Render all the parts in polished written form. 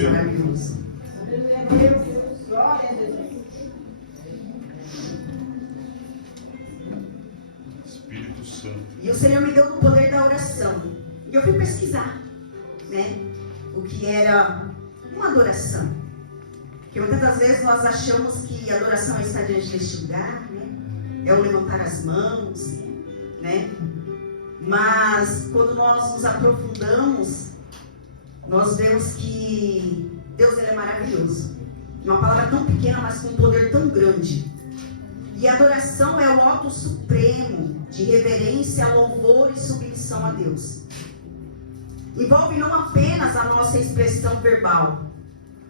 Deus maravilhoso. Glória a Deus. Espírito Santo. E o Senhor me deu o poder da oração. E eu fui pesquisar, né? O que era uma adoração. Porque muitas das vezes nós achamos que a adoração é estar diante deste lugar, né? É o levantar as mãos, né? Mas quando nós nos aprofundamos, nós vemos que Deus, ele é maravilhoso. Uma palavra tão pequena, mas com um poder tão grande. E a adoração é o ato supremo de reverência, louvor e submissão a Deus. Envolve não apenas a nossa expressão verbal,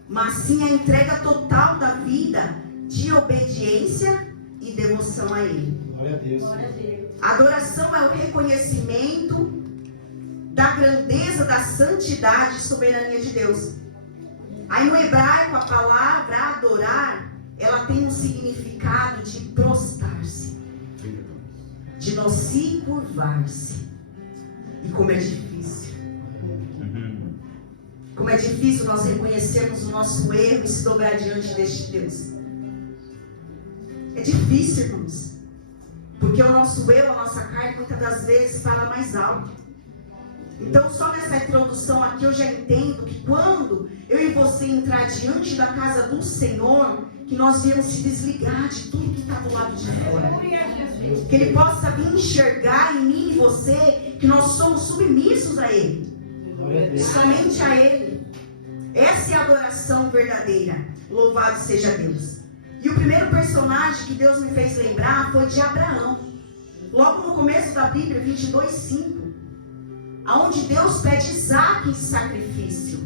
mas sim a entrega total da vida de obediência e devoção a Ele. Glória a Deus. A adoração é o reconhecimento da grandeza, da santidade e soberania de Deus. Aí no hebraico a palavra adorar, ela tem um significado de prostrar-se, de nós se curvar-se. E como é difícil. Como é difícil nós reconhecermos o nosso erro e se dobrar diante deste Deus. É difícil, irmãos. Porque o nosso eu, a nossa carne, muitas das vezes fala mais alto. Então, só nessa introdução aqui eu já entendo que quando eu e você entrar diante da casa do Senhor, que nós viemos se desligar de tudo que está do lado de fora. Que Ele possa vir enxergar em mim e você que nós somos submissos a Ele. Somente a Ele. Essa é a adoração verdadeira. Louvado seja Deus. E o primeiro personagem que Deus me fez lembrar foi de Abraão. Logo no começo da Bíblia, 22:5. Aonde Deus pede Isaac em sacrifício.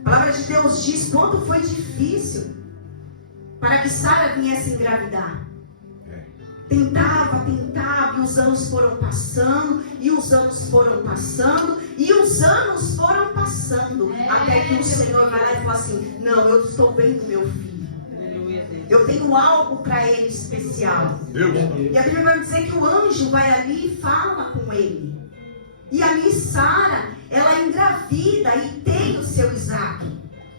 A palavra de Deus diz quanto foi difícil para que Sara viesse engravidar. Tentava, e os anos foram passando, e os anos foram passando, e os anos foram passando, até que o Senhor vai lá e fala assim: não, eu estou vendo meu filho. Eu tenho algo para ele especial. E a Bíblia vai dizer que o anjo vai ali e fala com ele. E ali Sara, ela engravida e tem o seu Isaac,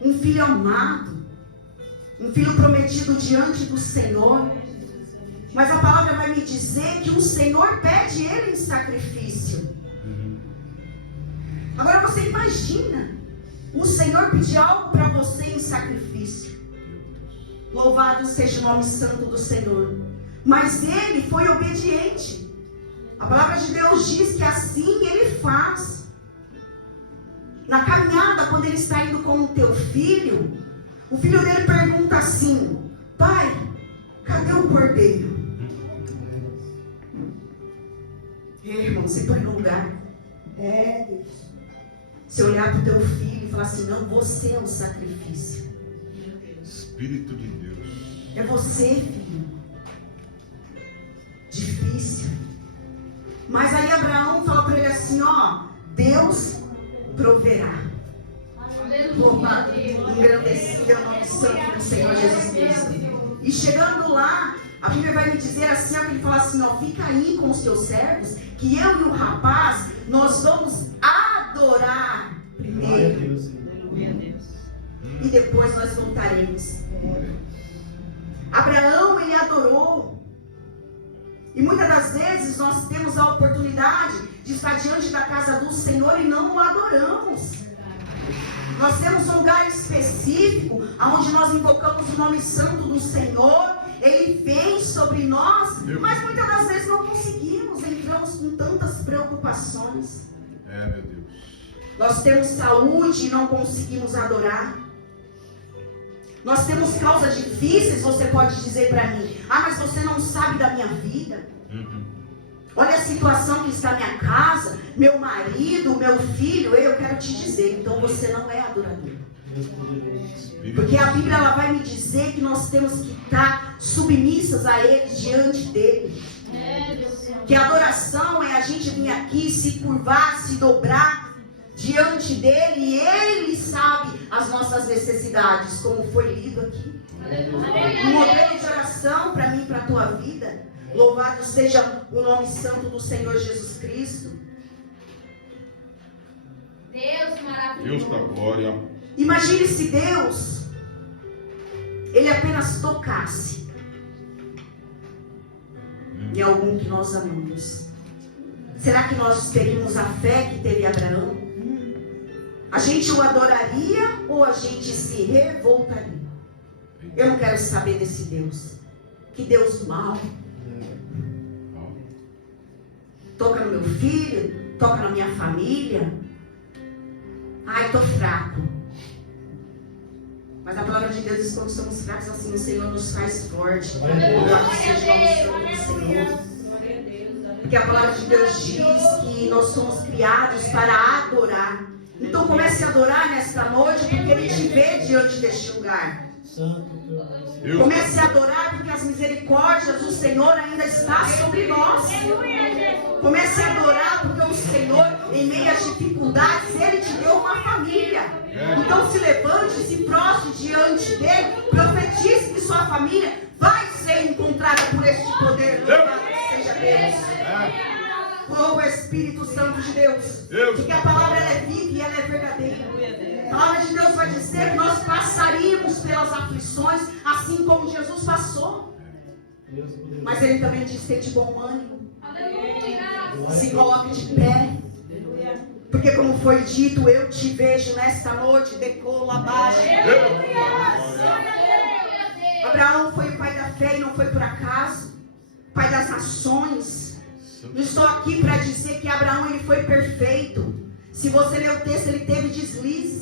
um filho amado, um filho prometido diante do Senhor. Mas a palavra vai me dizer que o Senhor pede ele em sacrifício. Agora você imagina, o Senhor pedir algo para você em sacrifício. Louvado seja o nome santo do Senhor. Mas ele foi obediente. A palavra de Deus diz que assim ele faz. Na caminhada, quando ele está indo com o teu filho, o filho dele pergunta assim: pai, cadê o cordeiro? Irmão, você põe no lugar. Deus. Se olhar para o teu filho e falar assim: não, você é um sacrifício. Espírito de Deus. É você, filho. Difícil. Mas aí Abraão fala para ele assim: ó, Deus proverá. Louvado, engrandecido é o nome santo do Senhor Jesus Cristo. E chegando lá, a Bíblia vai me dizer assim, ó, que ele fala assim: ó, fica aí com os teus servos, que eu e o rapaz, nós vamos adorar primeiro. E depois nós voltaremos. Abraão, ele adorou. E muitas das vezes nós temos a oportunidade de estar diante da casa do Senhor e não o adoramos. Nós temos um lugar específico onde nós invocamos o nome santo do Senhor. Ele vem sobre nós, mas muitas das vezes não conseguimos. Entramos com tantas preocupações. Meu Deus. Nós temos saúde e não conseguimos adorar. Nós temos causas difíceis, você pode dizer para mim: ah, mas você não sabe da minha vida. Olha a situação que está minha casa, meu marido, meu filho. Eu quero te dizer, então você não é adorador. Porque a Bíblia, ela vai me dizer que nós temos que estar submissas a Ele, diante dEle. Que a adoração é a gente vir aqui, se curvar, se dobrar diante dEle, e Ele sabe as nossas necessidades, como foi lido aqui. Um modelo de oração para mim e para a tua vida. Louvado seja o nome santo do Senhor Jesus Cristo. Deus maravilhoso. Deus da glória. Imagine se Deus, Ele apenas tocasse em algum que nós amamos. Será que nós teríamos a fé que teve Abraão? A gente o adoraria ou a gente se revoltaria? Eu não quero saber desse Deus. Que Deus mau. Toca no meu filho, toca na minha família. Ai, tô fraco. Mas a palavra de Deus diz que quando somos fracos, assim o Senhor nos faz forte. Louvado seja o nome do Senhor. Porque a palavra de Deus diz que nós somos criados para adorar. Então comece a adorar nesta noite, porque Ele te vê diante deste lugar. Comece a adorar, porque as misericórdias do Senhor ainda estão sobre nós. Comece a adorar, porque o Senhor, em meio às dificuldades, Ele te deu uma família. Então se levante, se prostre diante dEle, profetize que sua família vai ser encontrada por este poder. Louvado seja Deus. Oh, Espírito Santo de Deus. Porque a palavra ela é viva e ela é verdadeira. A palavra de Deus vai dizer que nós passaríamos pelas aflições, assim como Jesus passou. Mas Ele também diz que é de bom ânimo. Se coloque de pé. Porque como foi dito, eu te vejo nesta noite, decola abaixo. Abraão foi o pai da fé e não foi por acaso. Pai das nações. Eu estou aqui para dizer que Abraão ele foi perfeito. Se você ler o texto, ele teve deslizes.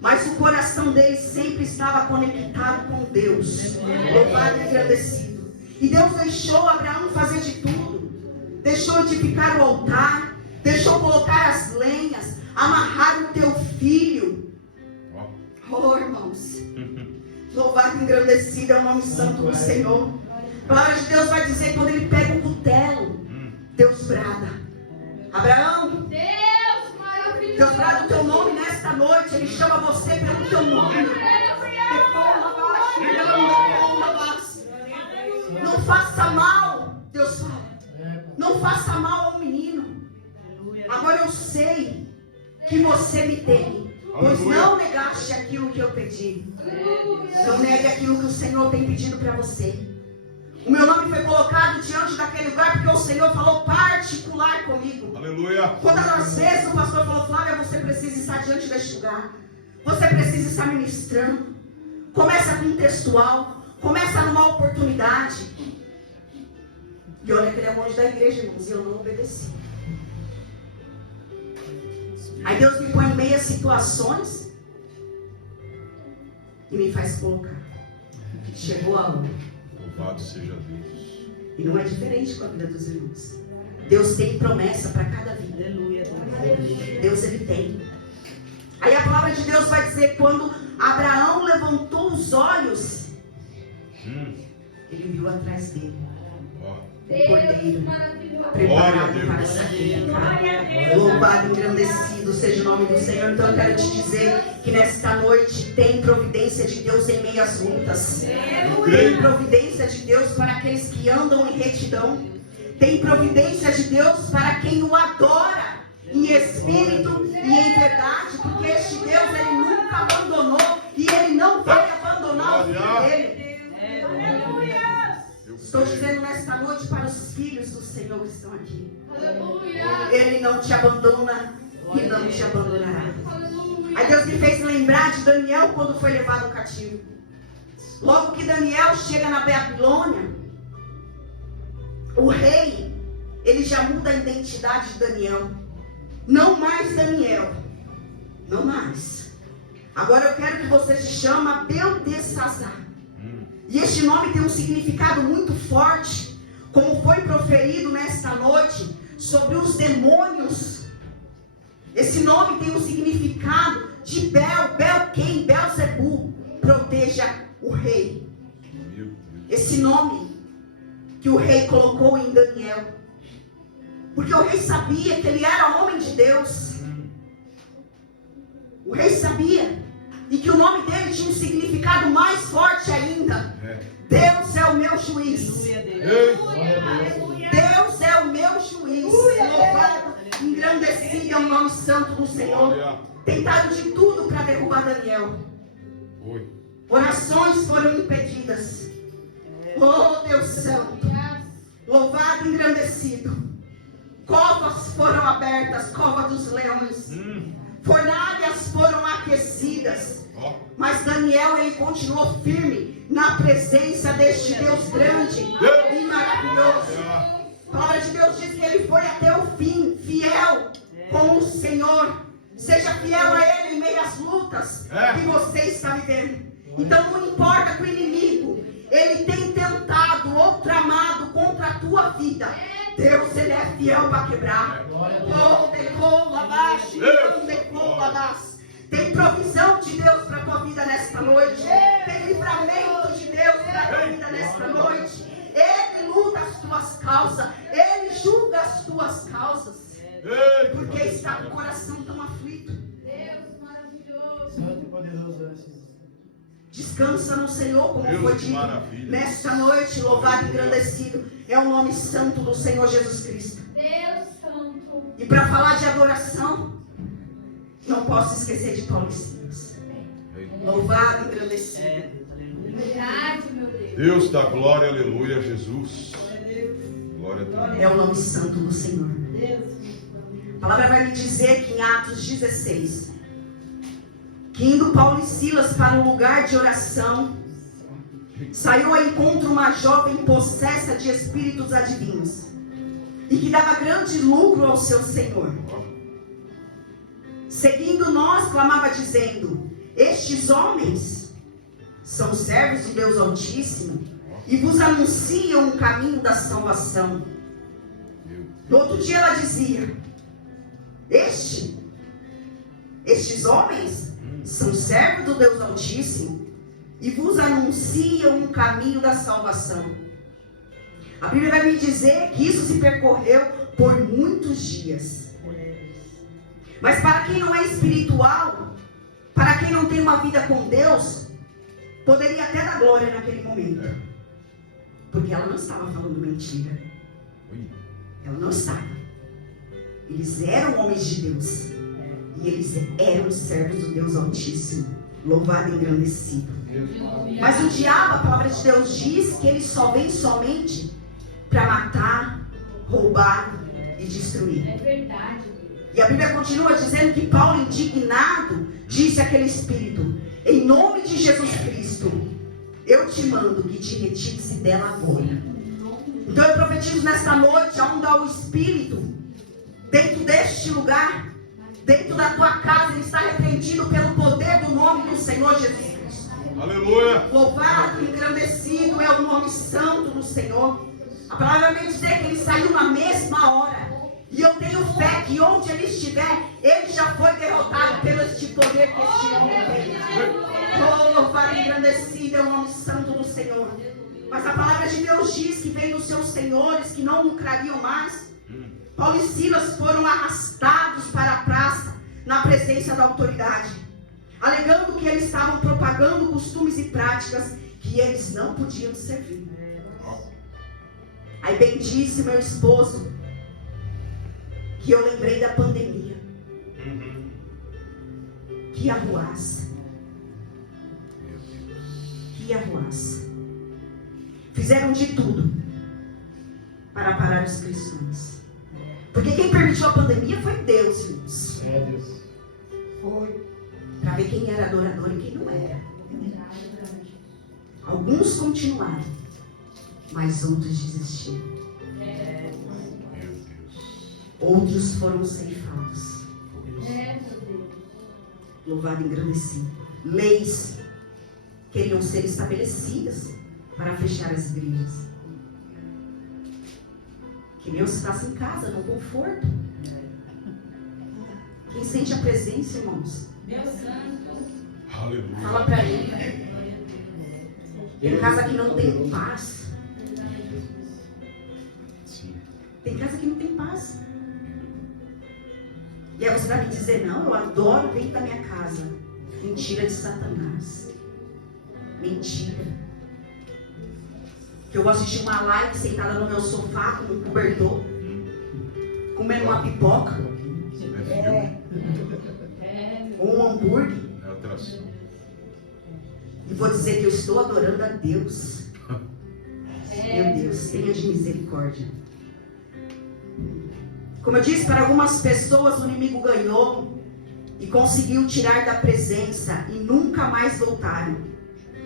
Mas o coração dele sempre estava conectado com Deus. Louvado e agradecido. E Deus deixou Abraão fazer de tudo. Deixou edificar o altar. Deixou colocar as lenhas. Amarrar o teu filho. Oh, irmãos. Louvado e engrandecido é o nome santo do Senhor. A palavra de Deus vai dizer que quando ele pega o cutelo, Deus brada. Abraão, Deus brada o teu nome nesta noite. Ele chama você pelo teu nome. Não faça mal, Deus fala. Não faça mal ao menino. Agora eu sei que você me tem, pois não negaste aquilo que eu pedi. Não negue aquilo que o Senhor tem pedido para você. O meu nome foi colocado diante daquele lugar porque o Senhor falou particular comigo. Aleluia. Quantas das vezes o pastor falou: Flávia, você precisa estar diante deste lugar. Você precisa estar ministrando. Começa com um textual. Começa numa oportunidade. E olha que ele é longe da igreja, irmãos, e eu não obedeci. Aí Deus me põe em meio a situações e me faz colocar. Chegou a hora. Louvado seja Deus. E não é diferente com a vida dos irmãos. Deus tem promessa para cada vida. Aleluia. Deus ele tem. Aí a palavra de Deus vai dizer: quando Abraão levantou os olhos, ele viu atrás dele o cordeiro preparado para sacrificar. Louvado e engrandecido seja o nome do Senhor. Então eu quero te dizer que nesta noite tem providência de Deus em meio às lutas. Tem providência de Deus para aqueles que andam em retidão. Tem providência de Deus para quem o adora em espírito e em verdade, porque este Deus ele nunca abandonou e ele não vai abandonar o filho dele. Estou dizendo nesta noite para os filhos do Senhor que estão aqui. Ele não te abandona e não te abandonará. Aí Deus me fez lembrar de Daniel quando foi levado cativo. Logo que Daniel chega na Babilônia, o rei, ele já muda a identidade de Daniel. Não mais Daniel. Não mais. Agora eu quero que você se chama Beltesazar. E este nome tem um significado muito forte, como foi proferido nesta noite sobre os demônios. Esse nome tem um significado de Bel quem? Belzebu, proteja o rei. Esse nome que o rei colocou em Daniel, porque o rei sabia que ele era homem de Deus. O rei sabia. E que o nome dele tinha um significado mais forte ainda. Deus é o meu juiz. Deus é o meu juiz. Louvado engrandecido é o nome santo do Senhor. Glória. Tentaram de tudo para derrubar Daniel. Oi. Orações foram impedidas. Oh, Deus santo. Louvado e engrandecido. Covas foram abertas, cova dos leões. Fornalhas foram aquecidas. Mas Daniel, ele continuou firme na presença deste Deus grande e maravilhoso. A palavra de Deus diz que ele foi até o fim, fiel com o Senhor. Seja fiel a Ele em meio às lutas que você está vivendo. Então não importa que o inimigo ele tem tentado ou tramado contra a tua vida. Deus, ele é fiel para quebrar. Tem provisão de Deus para a tua vida nesta noite. Tem livramento de Deus para a tua vida nesta noite. Ele luta as tuas causas. Ele julga as tuas causas. Porque está com o coração tão aflito. Deus maravilhoso. Santo e poderoso. Descansa no Senhor, como Deus foi dito maravilha. nesta noite. Louvado e engrandecido é o nome santo do Senhor Jesus Cristo. Deus santo. E para falar de adoração, não posso esquecer de Paulo e Silas. Louvado e engrandecido. Verdade, meu Deus. Deus da glória, aleluia, Jesus. Glória a Deus. É o nome santo do Senhor. A palavra vai me dizer que em Atos 16, que indo Paulo e Silas para um lugar de oração, saiu ao encontro uma jovem possessa de espíritos adivinhos, e que dava grande lucro ao seu senhor. Seguindo nós, clamava dizendo: estes homens são servos de Deus Altíssimo, e vos anunciam o caminho da salvação. No outro dia ela dizia: estes homens são servos do Deus Altíssimo e vos anunciam o caminho da salvação. A Bíblia vai me dizer que isso se percorreu por muitos dias. Mas para quem não é espiritual, para quem não tem uma vida com Deus, poderia até dar glória naquele momento. Porque ela não estava falando mentira. Ela não estava. Eles eram homens de Deus. E eles eram servos do Deus Altíssimo. Louvado e engrandecido. Mas o diabo, a palavra de Deus diz que ele só vem somente para matar, roubar e destruir. É verdade. E a Bíblia continua dizendo que Paulo, indignado, disse àquele espírito: em nome de Jesus Cristo, eu te mando que te retire-se dela agora. Então eu profetizo nesta noite, aonde há o Espírito, dentro deste lugar, dentro da tua casa, ele está repreendido pelo poder do nome do Senhor Jesus Cristo. Aleluia. Louvado e engrandecido é o nome santo do Senhor. A palavra vai dizer que ele saiu na mesma hora. E eu tenho fé que onde ele estiver, ele já foi derrotado pelo este poder que este homem tem. Oh, louvado e engrandecido é o nome santo do Senhor. Mas a palavra de Deus diz que vem dos seus senhores que não lucrariam mais. Paulo e Silas foram arrastados para a praça na presença da autoridade, alegando que eles estavam propagando costumes e práticas que eles não podiam servir. Aí bem disse meu esposo que eu lembrei da pandemia. Que arruaça. Que arruaça. Fizeram de tudo para parar os cristãos. Porque quem permitiu a pandemia foi Deus, irmãos. É Deus. Foi. Para ver quem era adorador e quem não era. Alguns continuaram, mas outros desistiram. Outros foram ceifados. Louvado e engrandecido. Leis queriam ser estabelecidas para fechar as igrejas. Queriam estar em casa, no conforto. Quem sente a presença, irmãos? Meu santo. Aleluia. Fala para ele. Tem casa que não tem paz. Sim. Tem casa que não tem paz. E aí você vai me dizer: não, eu adoro dentro da minha casa. Mentira de Satanás. Mentira. Que eu vou assistir uma live sentada no meu sofá com um cobertor, comendo uma pipoca, ou um hambúrguer, É atração. e vou dizer que eu estou adorando a Deus. Meu Deus, tenha de misericórdia. Como eu disse, para algumas pessoas o inimigo ganhou e conseguiu tirar da presença e nunca mais voltaram.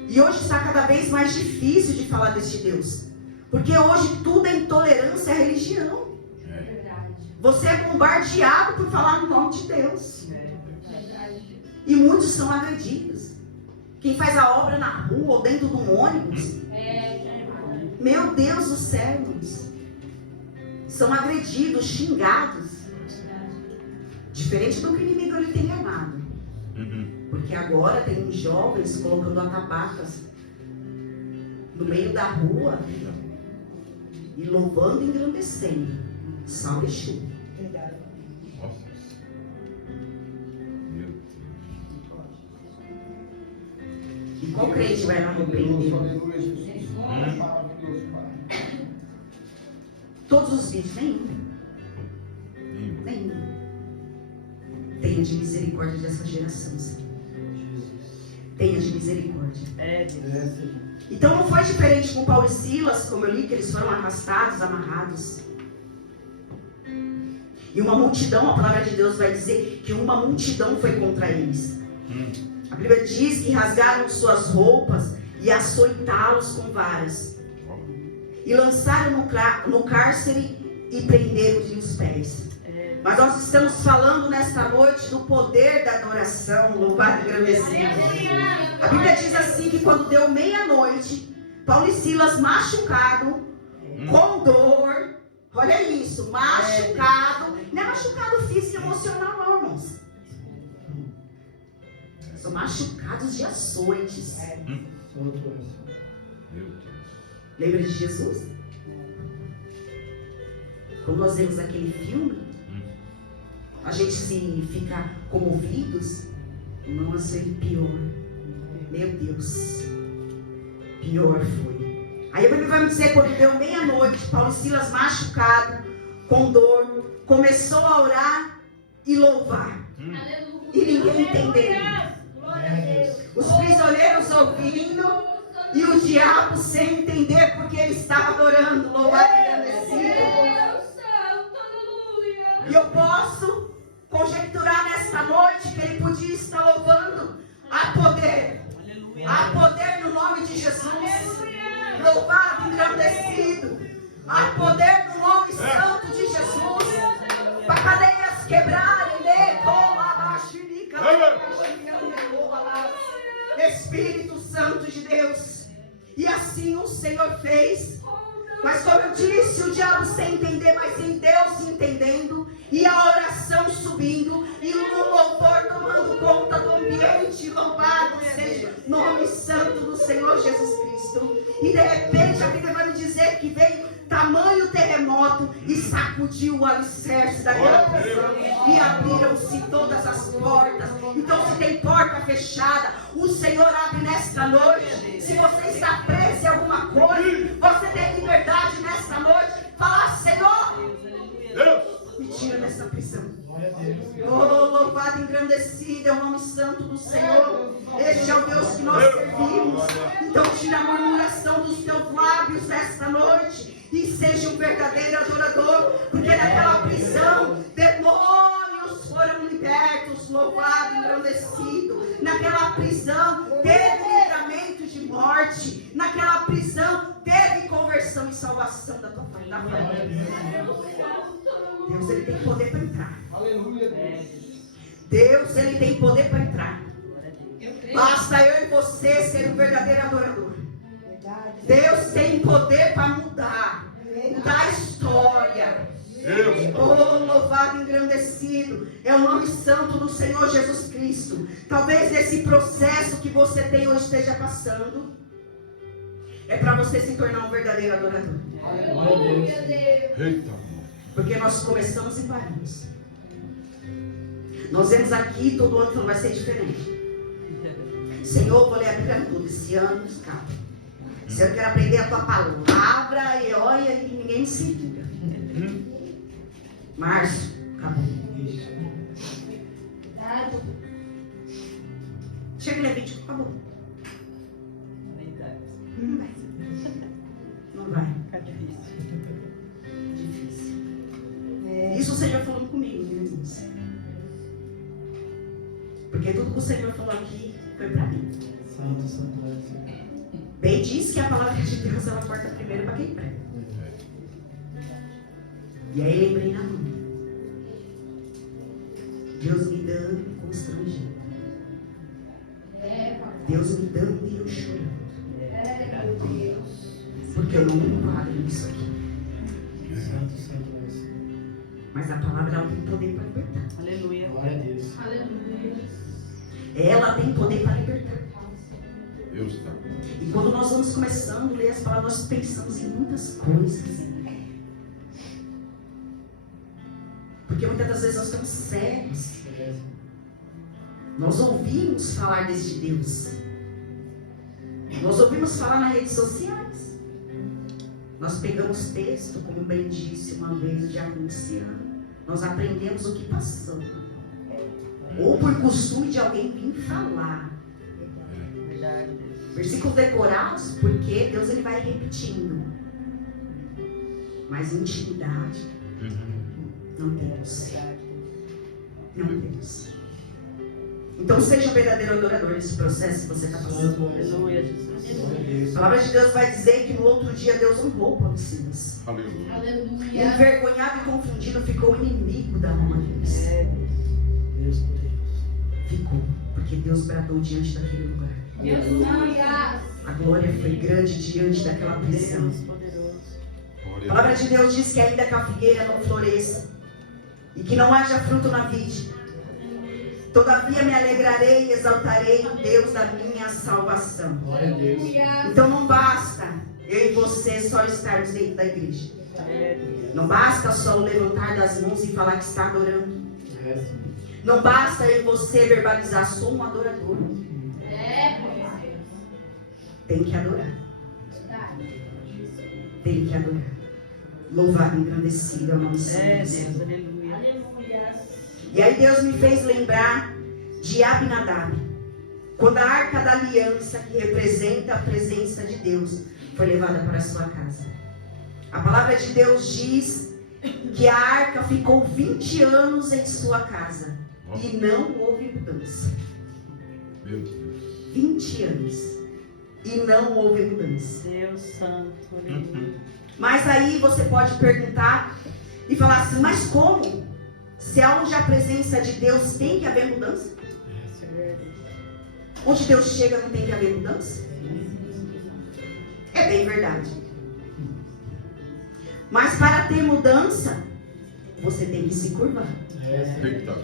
E hoje está cada vez mais difícil de falar deste Deus, porque hoje tudo é intolerância à religião. Você é bombardeado por falar no nome de Deus. E muitos são agredidos. Quem faz a obra na rua ou dentro de um ônibus, meu Deus do céu, irmãos, são agredidos, xingados. Diferente do que o inimigo ele tem amado. Porque agora tem jovens colocando atabacas no meio da rua e louvando e engrandecendo. Salve Exu. Nossa. Meu Deus. E qual crente vai lá repreender? Todos os vídeos, nenhum. Tenha de misericórdia dessa geração, Senhor. Tenha de misericórdia. Então não foi diferente com Paulo e Silas, como eu li, que eles foram arrastados, amarrados. E uma multidão, a palavra de Deus vai dizer que uma multidão foi contra eles. A Bíblia diz que rasgaram suas roupas e açoitá-los com varas. E lançaram no cárcere e prenderam-lhe os pés. Mas nós estamos falando nesta noite do poder da adoração, louvado e agradecido. A Bíblia diz assim que quando deu meia-noite, Paulo e Silas machucado, com dor, olha isso, machucado, não é machucado físico e emocional não, irmãos. São machucados de açoites. Meu Deus. Lembra de Jesus? Quando nós vemos aquele filme, a gente se fica comovidos. Não, foi pior. Meu Deus, pior foi. Aí a Bíblia vai me dizer, quando deu meia-noite, Paulo e Silas machucado, com dor, começou a orar e louvar. E ninguém entendeu. Os prisioneiros ouvindo e o diabo sem entender porque ele estava adorando, louvado e agradecido. E eu posso conjecturar nesta noite que ele podia estar louvando a poder no nome de Jesus, louvado e engrandecido, a poder no nome santo de Jesus, para cadeias quebrarem, Espírito Santo de Deus. E assim o Senhor fez. Mas como eu disse, o diabo sem entender, mas em Deus entendendo, e a oração subindo, e o louvor tomando conta do ambiente. Louvado seja o nome santo do Senhor Jesus Cristo. E de repente a Bíblia vai me dizer que veio tamanho terremoto e sacudiu o alicerce daquela prisão, e abriram-se todas as portas. Então, se tem porta fechada, o Senhor abre nesta noite. Se você está preso em alguma coisa, você tem liberdade nesta noite. Falar: Senhor, me tira dessa prisão. Oh, louvado e engrandecido é o nome santo do Senhor. Este é o Deus que nós servimos. Então tira a murmuração dos teus lábios esta noite e seja um verdadeiro adorador, porque naquela prisão demônios foram libertos. Louvado e engrandecido. Naquela prisão teve livramento de morte. Naquela prisão teve conversão e salvação da tua família. Deus, ele tem poder para entrar. Deus, ele tem poder para entrar. Basta eu e você ser um verdadeiro adorador. Deus tem poder para mudar a história. Oh, louvado e engrandecido é o nome santo do Senhor Jesus Cristo. Talvez esse processo que você tem hoje esteja passando é para você se tornar um verdadeiro adorador. Eita. Porque nós começamos e paramos. Nós vemos aqui todo ano falando, vai ser diferente. Senhor, vou ler a Bíblia toda esse ano, cara. Senhor, eu quero aprender a tua palavra. E olha, e ninguém me segura. Março, acabou. Verdade. Chega em Levítico, acabou. Não vai. Não vai. Difícil. Isso o Senhor falando comigo, meus irmãos. Porque tudo que o Senhor falou aqui foi para mim. Bem diz que a palavra de Deus ela corta primeiro para quem prega. E aí lembrei na mão. Deus me dando constrangendo. Deus me dando e eu chorando. Meu Deus. Porque eu não paro nisso aqui. Mas a palavra ela tem poder para libertar. Aleluia. Glória a Deus. Aleluia. Ela tem poder para libertar. Deus está. E quando nós vamos começando a ler as palavras, nós pensamos em muitas coisas. Porque muitas das vezes nós estamos cegos. Nós ouvimos falar deste Deus. Nós ouvimos falar nas redes sociais. Nós pegamos texto, como bem disse uma vez o diácono Luciano. Nós aprendemos o que passou. Ou por costume de alguém vir falar. Verdade, Deus. Versículos decorados, porque Deus ele vai repetindo. Mas intimidade não temos. Não temos. Então seja um verdadeiro adorador nesse processo que você está passando. Aleluia, Jesus. A palavra de Deus vai dizer que no outro dia Deus honrou Paulo e Silas. Aleluia. Aleluia. Envergonhado e confundido ficou o inimigo da alma deles. Deus poderoso. Ficou, porque Deus bradou diante daquele lugar. Aleluia. A glória foi grande diante daquela prisão. Deus poderoso. A palavra de Deus diz que ainda que a figueira não floresça e que não haja fruto na vide, todavia me alegrarei e exaltarei o Deus da minha salvação. Glória a Deus. Então não basta eu e você só estarmos dentro da igreja. Não basta só levantar das mãos e falar que está adorando. Não basta eu e você verbalizar, sou um adorador. Tem que adorar. Tem que adorar. Louvado e engrandecido é o nome do Senhor. Deus, aleluia. E aí Deus me fez lembrar de Abinadab, quando a arca da aliança, que representa a presença de Deus, foi levada para a sua casa. A palavra de Deus diz que a arca ficou 20 anos em sua casa e não houve mudança. Meu Deus. 20 anos e não houve mudança. Deus santo, aleluia. Mas aí você pode perguntar e falar assim, mas como? Se aonde a presença de Deus tem que haver mudança? Onde Deus chega não tem que haver mudança? É bem verdade. Mas para ter mudança, você tem que se curvar. Tem que estar.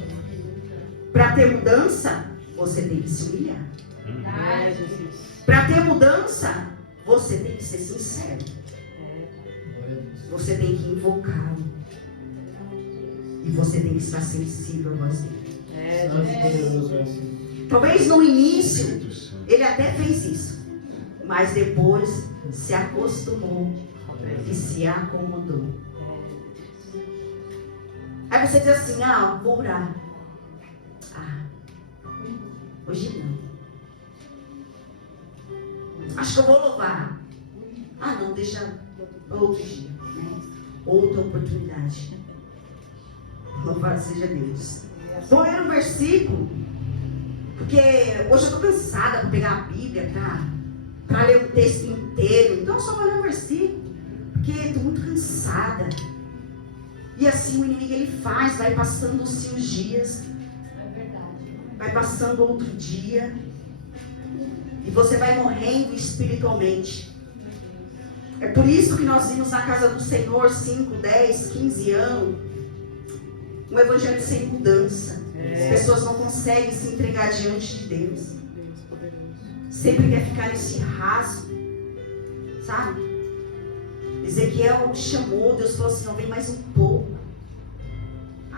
Para ter mudança, você tem que se humilhar. É, Jesus. Para ter mudança, você tem que ser sincero. Você tem que invocá-lo. E você tem que estar sensível à voz dele. Poderoso é assim. Talvez no início Espírito Santo. ele até fez isso, mas depois se acostumou e se acomodou. Aí você diz assim, vou orar. Hoje não. Acho que eu vou louvar. Não, deixa outro dia, né? Outra oportunidade. Louvado seja Deus. Vou ler um versículo, porque hoje eu estou cansada para pegar a Bíblia para ler um texto inteiro. Então eu só vou ler um versículo, porque estou muito cansada. E assim o inimigo ele faz, vai passando-se os dias, vai passando outro dia, e você vai morrendo espiritualmente. É por isso que nós vimos na casa do Senhor 5, 10, 15 anos um evangelho sem mudança. As pessoas não conseguem se entregar diante de Deus. Sempre quer ficar nesse raso, sabe? Ezequiel chamou, Deus falou assim, não, vem mais um pouco.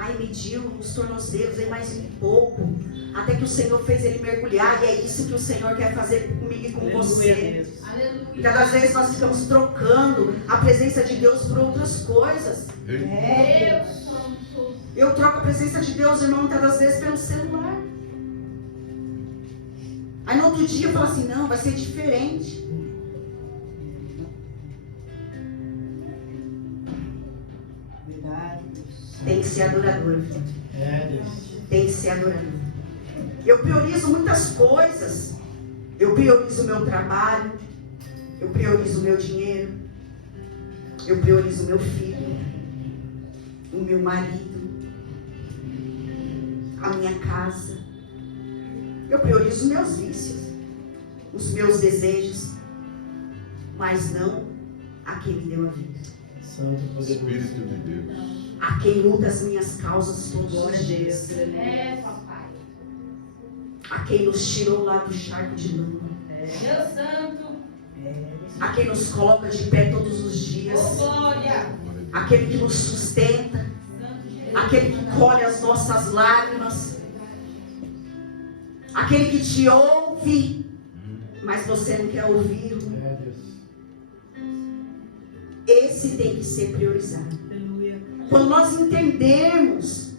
Aí mediu os tornozelos, aí mais um pouco. Até que o Senhor fez ele mergulhar. E é isso que o Senhor quer fazer comigo e com Aleluia, você. Deus. Aleluia. Muitas das vezes nós ficamos trocando a presença de Deus por outras coisas. Deus Santo. Eu troco a presença de Deus, irmão, muitas das vezes pelo celular. Aí no outro dia eu falo assim, não, vai ser diferente. Verdade, Deus. Tem que ser adorador, filho. Deus. Tem que ser adorador. Eu priorizo muitas coisas. Eu priorizo o meu trabalho. Eu priorizo o meu dinheiro. Eu priorizo o meu filho. O meu marido. A minha casa. Eu priorizo os meus vícios. Os meus desejos. Mas não a quem me deu a vida. Santo, poderoso. Espírito de Deus. A quem luta as minhas causas todos Glória os a dias. Deus. É, papai. A quem nos tirou lá do charco de lama. Deus Santo. A quem nos coloca de pé todos os dias. Oh, glória. Aquele que nos sustenta. Santo Jesus. Aquele que colhe as nossas lágrimas. Aquele que te ouve, mas você não quer ouvir. Deus. Esse tem que ser priorizado. Aleluia. Quando nós entendermos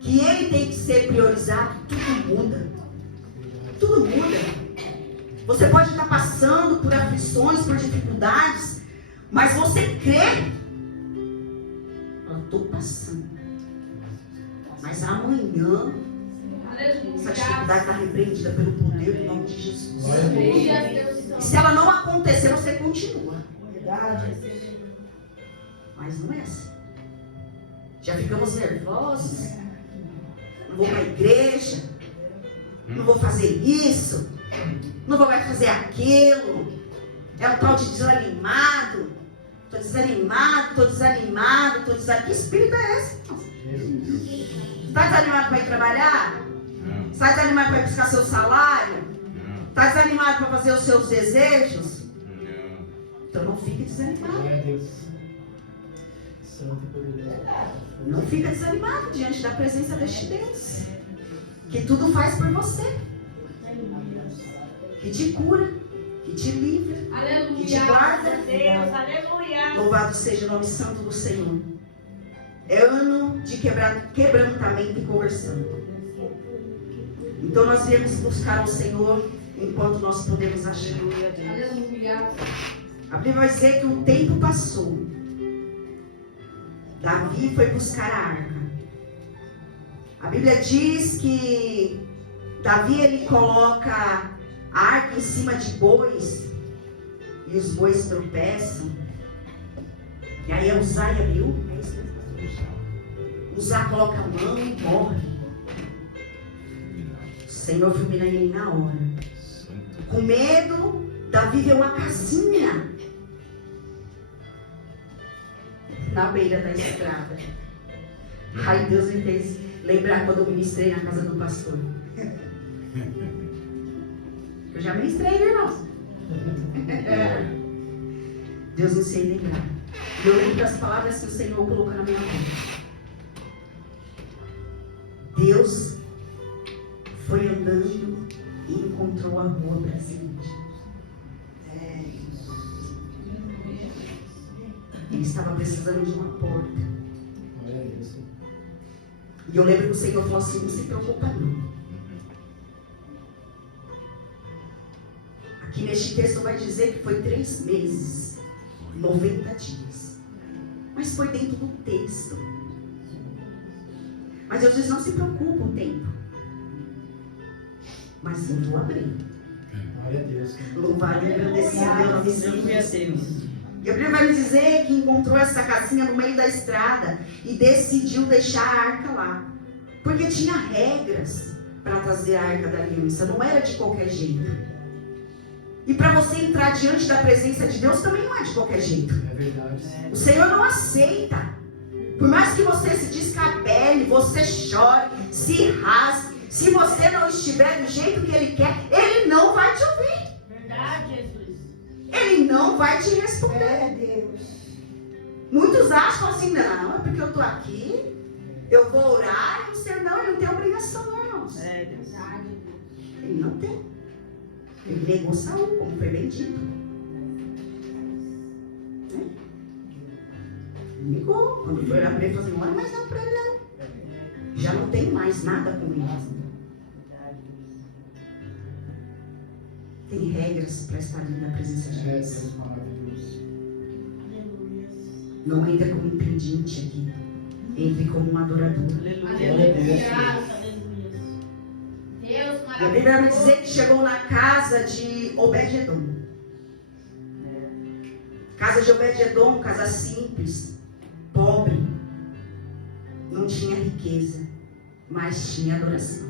que ele tem que ser priorizado, tudo muda. Tudo muda. Você pode estar passando por aflições, por dificuldades, mas você crê. Eu estou passando. Mas amanhã essa dificuldade está repreendida pelo poder do nome de Jesus. Glória a Deus. Aleluia, Deus E Santo. se ela não acontecer, você continua. Verdade. Mas não é assim. Já ficamos nervosos. Não vou para a igreja. Não vou fazer isso. Não vou mais fazer aquilo. É um tal de desanimado. Estou desanimado, estou desanimado, estou desanimado. Que espírito é esse? Está desanimado para ir trabalhar? Não, Está desanimado para ir buscar seu salário? não, Está desanimado para fazer os seus desejos? não. Então não fique desanimado. Glória a Deus. Santo e poderoso. Não fica desanimado diante da presença deste Deus. Que tudo faz por você. Que te cura. Que te livra. Aleluia. Que te guarda. Deus, aleluia. Louvado seja o nome santo do Senhor. É ano de quebrantamento e conversão. Então nós viemos buscar ao Senhor enquanto nós podemos achar. Aleluia, Deus. Aleluia. A Bíblia vai dizer que o tempo passou. Davi foi buscar a arca. A Bíblia diz que Davi ele coloca a arca em cima de bois e os bois tropeçam. E aí é Uzá e Abiú. É isso mesmo. Uzá coloca a mão e morre. O Senhor fulmina ele na hora. Com medo, Davi vê uma casinha na beira da estrada. Aí Deus me fez lembrar quando eu ministrei na casa do pastor. Eu já ministrei, irmãos. Deus me fez lembrar. E eu lembro das palavras que o Senhor colocou na minha boca. Deus foi andando e encontrou a rua Brasil. Ele estava precisando de uma porta. Glória a Deus. E eu lembro que o Senhor falou assim: não se preocupa não. Aqui neste texto vai dizer que foi 3 meses, 90 dias. Mas foi dentro do texto. Mas Deus diz: não se preocupa o tempo. Mas eu vou abrir. Glória a Deus. Louvar e agradecer a Deus. Aleluia, Deus. E a Bíblia vai me dizer que encontrou essa casinha no meio da estrada e decidiu deixar a arca lá. Porque tinha regras para trazer a arca da aliança. Não era de qualquer jeito. E para você entrar diante da presença de Deus também não é de qualquer jeito. É verdade. O Senhor não aceita. Por mais que você se descabele, você chore, se rasgue, se você não estiver do jeito que Ele quer, Ele não vai te ouvir. Verdade, Jesus. Ele não vai te responder. É Deus. Muitos acham assim: não, é porque eu estou aqui, Eu vou orar e o Senhor não, ele não tem obrigação, não, irmãos. É, Deus. Ele não tem. Ele negou Saul, como foi bem dito. Ele negou. Quando foi orar para ele, falou assim: ora mais não para ele, não. Já não tem mais nada com ele. Tem regras para estar ali na presença de Deus. Não entra como um pedinte aqui. Entre como um adorador. Aleluia. Deus E a maravilhoso. Bíblia vai dizer que chegou na casa de Obed-Edom. Casa de Obed-Edom, casa simples, pobre. Não tinha riqueza, mas tinha adoração.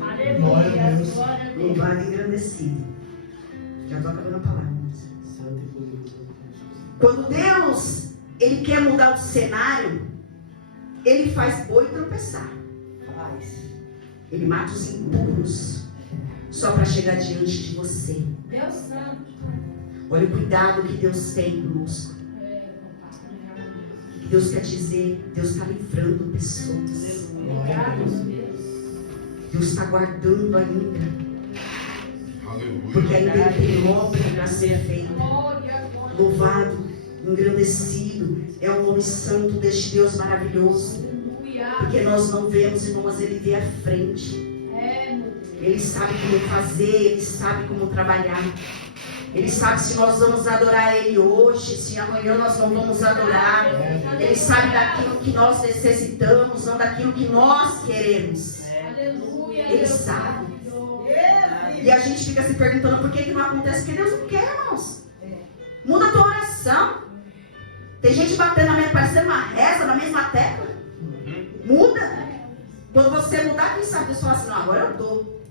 Aleluia. Glória a Deus. Glória a Deus. Louvado e engrandecido. Já estou acabando a palavra. Santo e poderoso. Quando Deus, Ele quer mudar o cenário, Ele faz boi tropeçar. Ele mata os impuros só para chegar diante de você. Deus santo. Olha o cuidado que Deus tem conosco. O que Deus quer dizer? Deus está livrando pessoas. Obrigado, Deus. Deus está guardando ainda. Aleluia. Porque ainda tem obra para ser feita. Glória, glória. Louvado, engrandecido é o nome santo deste Deus maravilhoso. Aleluia. Porque nós não vemos, irmãos, mas Ele vê à frente. É, meu Deus. Ele sabe como fazer, Ele sabe como trabalhar. Ele sabe se nós vamos adorar Ele hoje, se amanhã nós não vamos adorar. Ele sabe daquilo que nós necessitamos, não daquilo que nós queremos. Aleluia. Ele Deus sabe. maravilhoso. E a gente fica se perguntando por que não acontece, porque Deus não quer, irmãos. Muda a tua oração. Tem gente batendo na mesma, parecendo uma reza, na mesma tecla. Muda. Quando você mudar, quem sabe Deus fala assim: não, agora eu dou.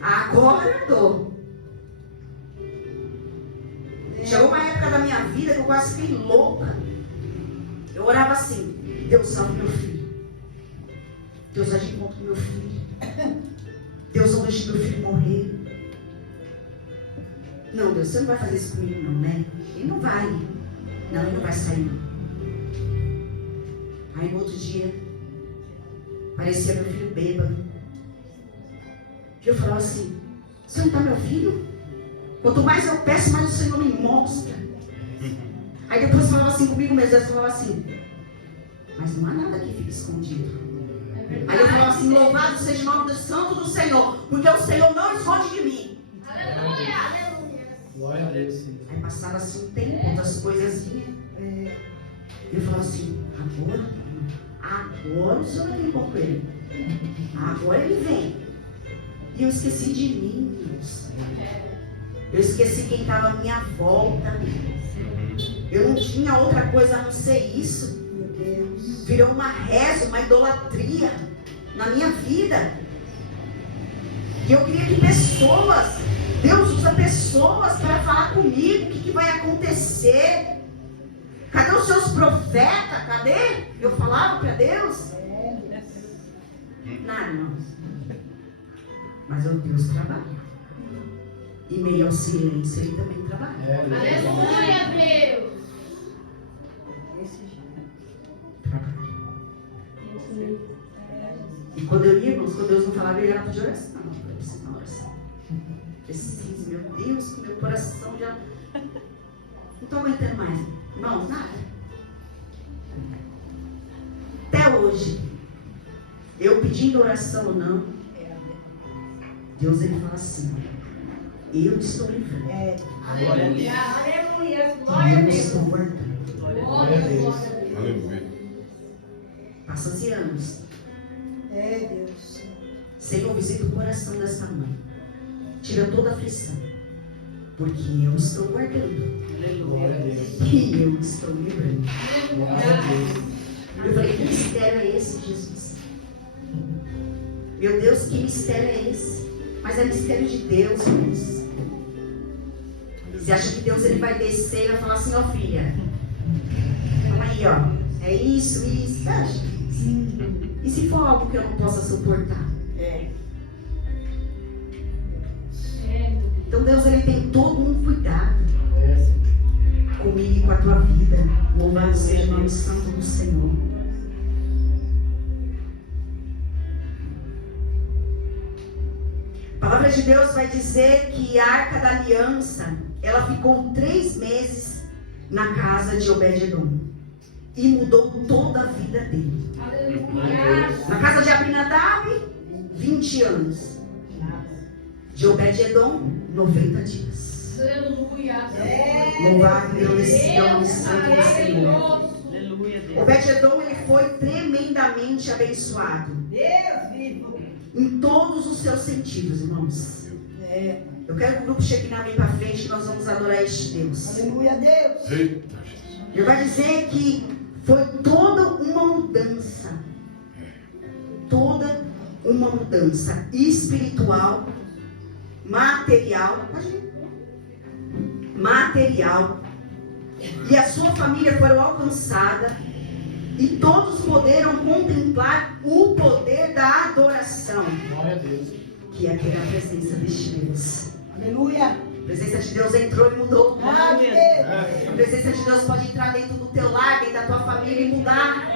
Agora eu dou. Chegou uma época da minha vida que eu quase fiquei louca. Eu orava assim: Deus salve meu filho. Deus age contra o meu filho. Deus não deixe meu filho morrer. Não, Deus, você não vai fazer isso comigo não, né? Ele não vai. Não, ele não vai sair não. Aí no outro dia, parecia meu filho bêbado. E eu falava assim: você não está me ouvindo? Quanto mais eu peço, mais o Senhor me mostra. Aí depois eu falava assim comigo mesmo, eu falava assim: mas não há nada que fique escondido. Aí eu falava assim: louvado seja o nome do santo do Senhor, porque o Senhor não esconde de mim. Aleluia. Aleluia. Glória a Deus, Senhor. Aí passava assim um tempo, outras coisas vinham. E eu falava assim: agora o Senhor vem com ele. Agora ele vem. E eu esqueci de mim, Deus. Eu esqueci quem estava à minha volta. Eu não tinha outra coisa a não ser isso. Virou uma reza, uma idolatria na minha vida. E eu queria que pessoas, Deus usa pessoas para falar comigo o que vai acontecer. Cadê os seus profetas? Cadê? Eu falava para Deus. Nada, irmãos. Mas o Deus trabalha. E meio ao silêncio, Ele também trabalha. Aleluia, Deus. E quando eu ia, irmãos, quando Deus não falava, ele era para de oração. Eu preciso de oração. Preciso, meu Deus, com meu coração já. Não estou aguentando mais. Irmãos, nada. Até hoje, eu pedindo oração ou não, Deus ele fala assim: eu te estou livrando. Aleluia. Aleluia. E Glória a eu Deus. estou guardando. Glória, glória a Deus. Aleluia. Passa-se anos. Deus. Senhor, visita o coração dessa mãe. Tira toda a aflição. Porque eu estou guardando. Glória a Deus. E eu estou livrando. Glória a Deus. Eu falei: que mistério é esse, Jesus? Meu Deus, que mistério é esse? Mas é mistério de Deus, irmãos. Você acha que Deus ele vai descer e vai falar assim: ó filha, calma aí, ó. É isso, isso. Você acha? E se for algo que eu não possa suportar? Então Deus ele tem todo um cuidado comigo e com a tua vida. Louvado seja o nome santo do Senhor. palavra de Deus vai dizer que a Arca da Aliança, ela ficou 3 meses na casa de Obed-edom. E mudou toda a vida dele. Na casa de Abinadab, 20 anos. De Obed-edom, 90 dias. Louvado esse nome santo do Senhor. Obed-edom, ele foi tremendamente abençoado. Em todos os seus sentidos, irmãos. Eu quero que o grupo chegue na minha para frente, que nós vamos adorar este Deus. Aleluia, Deus. Ele vai dizer que foi toda uma mudança. Toda uma mudança espiritual, material. Material. E a sua família foram alcançada. E todos poderam contemplar o poder da adoração. Glória a Deus. Que é ter a presença deste Deus. Aleluia. A presença de Deus entrou e mudou. A presença de Deus pode entrar dentro do teu lar, dentro da tua família e mudar.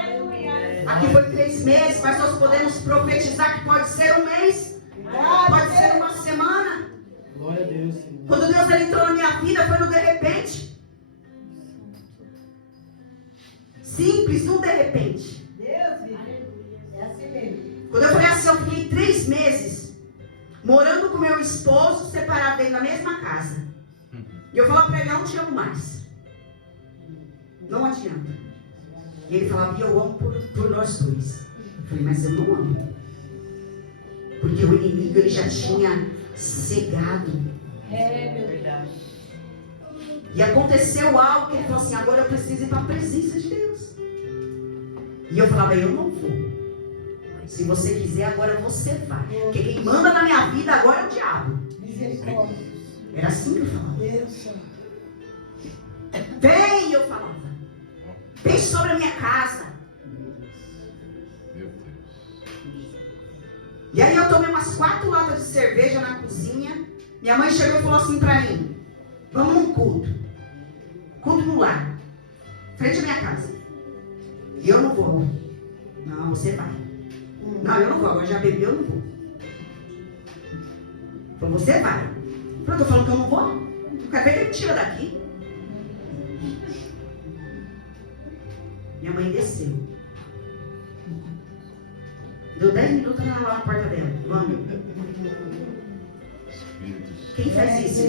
Aqui foi 3 meses, mas nós podemos profetizar que pode ser um mês, pode ser uma semana. Glória a Deus, Senhor. Quando Deus ele entrou na minha vida, foi no de repente. Simples, no de repente. É assim mesmo. Quando eu falei assim, eu fiquei 3 meses morando com meu esposo, separado dentro da mesma casa. E eu falava para ele, não te amo mais. Não adianta. E ele falava, eu amo por nós dois. Eu falei, mas eu não amo. Porque o inimigo ele já tinha cegado. Verdade. E aconteceu algo que ele falou assim, agora eu preciso ir para a presença de Deus. E eu falava, eu não vou. Se você quiser, agora você vai. Porque quem manda na minha vida agora é o diabo. Misericórdia. Era assim que eu falava. Deus. Vem, eu falava. Vem sobre a minha casa. Meu Deus. E aí eu tomei umas 4 latas de cerveja na cozinha. Minha mãe chegou e falou assim pra mim, vamos num culto. Culto no lar. Frente à minha casa. E eu não vou. Não, você vai. Não, eu não vou. Agora já bebi, eu não vou. Falou, você vai. Pronto, eu falo que eu não vou. O cabelo me tira daqui. Minha mãe desceu. Deu 10 minutos ela lá na porta dela. Vamos. Quem faz isso?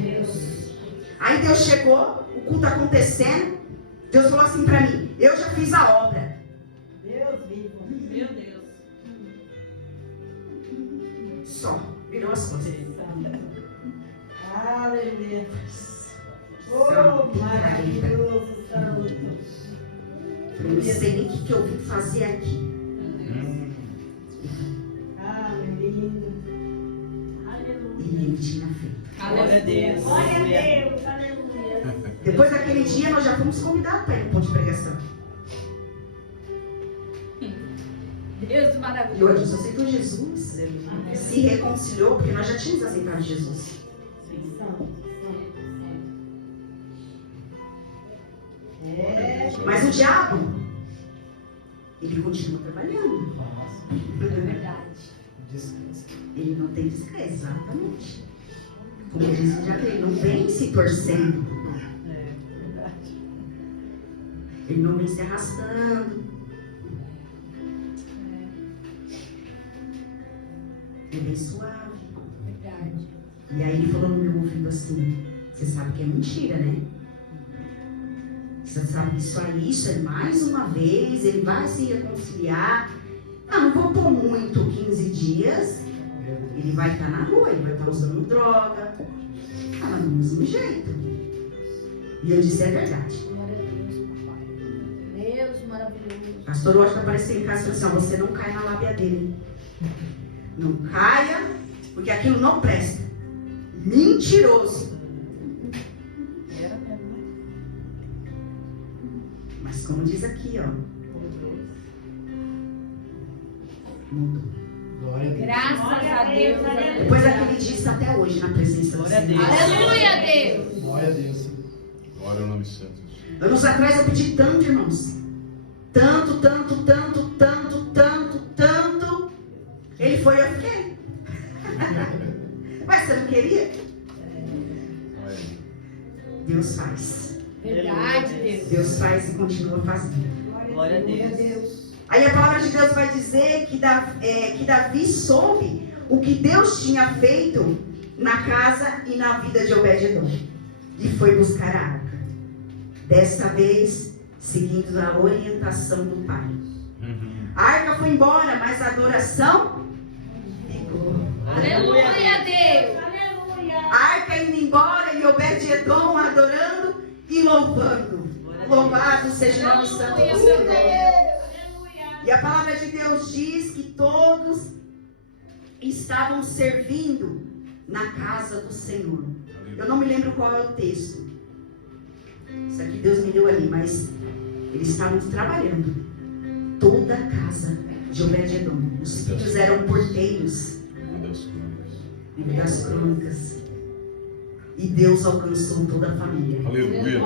Deus. Aí Deus chegou, o culto acontecendo. Deus falou assim pra mim, eu já fiz a obra. Deus vivo. Meu Deus. Só, virou as coisas. Aleluia. Oh, maravilhoso, santo. Eu não sei nem o que eu vim fazer aqui. Aleluia. E ele tinha feito. Glória a Deus. Glória a Deus. Aleluia. Depois daquele dia nós já fomos convidados para ir no ponto de pregação. Deus E maravilhoso. hoje só aceitou Jesus. Se reconciliou, porque nós já tínhamos aceitado Jesus. Mas o diabo, ele continua trabalhando. Verdade. Descansa. Ele não tem descanso, exatamente. Como eu disse, já ele não vem se torcendo. Ele não vem se arrastando. Ele vem suave. Verdade. E aí ele falou no meu ouvido assim, você sabe que é mentira, né? Você sabe que isso é mais uma vez, ele vai se reconciliar. Não vou pôr muito 15 dias. Ele vai estar na rua, ele vai estar usando droga. Mas do mesmo jeito. E eu disse, é verdade. Glória a Deus, papai. Deus maravilhoso. Pastor hoje está aparecendo em casa e falou assim, você não cai na lábia dele. Não caia, porque aquilo não presta. Mentiroso. Mas como diz aqui, ó. Mudou. Glória a Deus. Graças a Deus. Depois daquele dia está até hoje na presença do Senhor. Aleluia, Deus. Glória a Deus. Glória ao nome santo do Senhor. Anos atrás eu pedi tanto, irmãos. Tanto, tanto, tanto, tanto, tanto, tanto. Ele foi e eu fiquei. Mas você não queria? Deus faz. Verdade, Deus. Deus faz e continua fazendo. Glória a Deus. Aí a palavra de Deus vai dizer que Davi soube o que Deus tinha feito na casa e na vida de Obed-edom. E foi buscar a arca. Desta vez, seguindo a orientação do pai. A arca foi embora, mas a adoração ficou. Aleluia, Deus. Aleluia. A arca indo embora e Obed-edom adorando e louvando. Louvado seja o nome santo do Senhor. E a palavra de Deus diz que todos estavam servindo na casa do Senhor. Eu não me lembro qual é o texto. Isso aqui Deus me deu ali, mas eles estavam trabalhando. Toda a casa de Obed-edom. Os filhos eram porteiros. Livro das Crônicas. E Deus alcançou toda a família. Aleluia.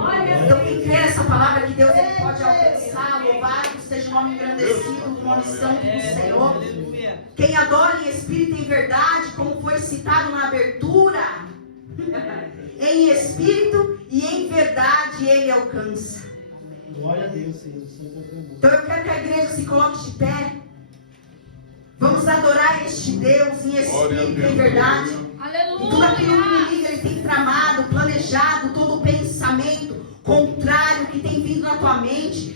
Então quem crê nessa palavra que Deus ele pode alcançar, louvado seja o nome engrandecido, o nome santo do Senhor. Aleluia. Quem adora em espírito e em verdade, como foi citado na abertura, em espírito e em verdade ele alcança. Glória a Deus, Senhor. Então eu quero que a igreja se coloque de pé. Vamos adorar este Deus em espírito e em verdade. E tudo aquilo que o inimigo ele tem tramado, planejado, todo pensamento contrário que tem vindo na tua mente,